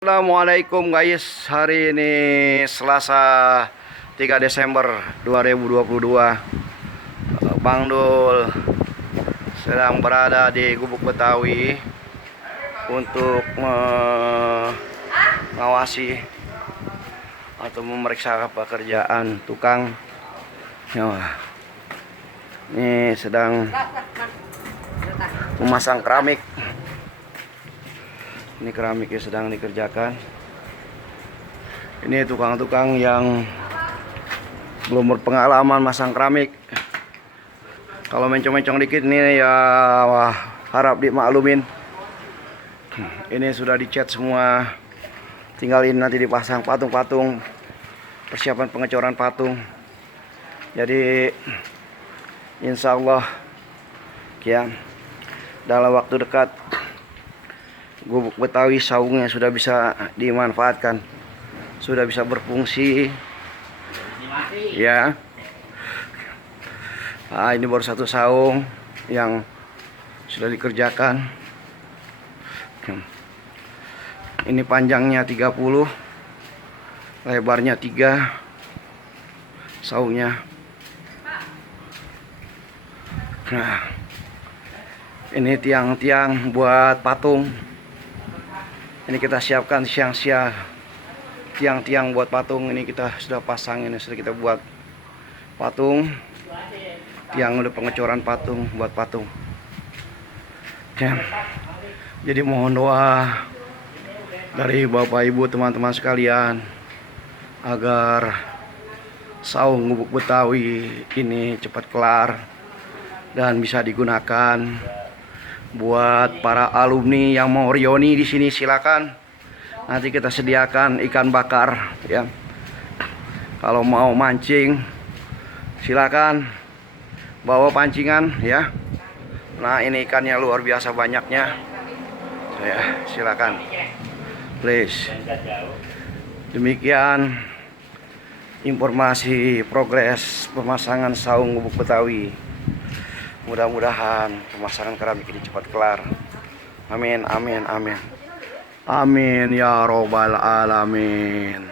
Assalamualaikum guys, hari ini Selasa 3 Desember 2022. Bang Dul sedang berada di Gubuk Betawi untuk mengawasi atau memeriksa pekerjaan tukang. Ini sedang memasang keramik. Ini keramiknya sedang dikerjakan. Ini tukang-tukang yang belum berpengalaman masang keramik. Kalau mencong-mencong dikit ini ya harap dimaklumin. Ini sudah dicat semua. Tinggal ini nanti dipasang patung-patung. Persiapan pengecoran patung. Jadi insya Allah ya dalam waktu dekat Gubuk Betawi saungnya sudah bisa dimanfaatkan, sudah bisa berfungsi ya. Ini baru satu saung yang sudah dikerjakan. Ini panjangnya 30, lebarnya 3 saungnya. Nah, ini tiang-tiang buat patung. Ini kita siapkan siang-siang. Tiang-tiang buat patung ini kita sudah pasang, ini sudah kita buat patung. Tiang udah pengecoran patung buat patung. Ya. Jadi mohon doa dari Bapak Ibu teman-teman sekalian agar saung Gubuk Betawi ini cepat kelar dan bisa digunakan. Buat para alumni yang mau reuni di sini silakan. Nanti kita sediakan ikan bakar ya. Kalau mau mancing silakan bawa pancingan ya. Nah, ini ikannya luar biasa banyaknya. Ya, silakan. Please. Demikian informasi progres pemasangan saung Gubuk Betawi. Mudah-mudahan pemasangan keramik ini cepat kelar. Amin, amin, amin. Amin ya robbal alamin.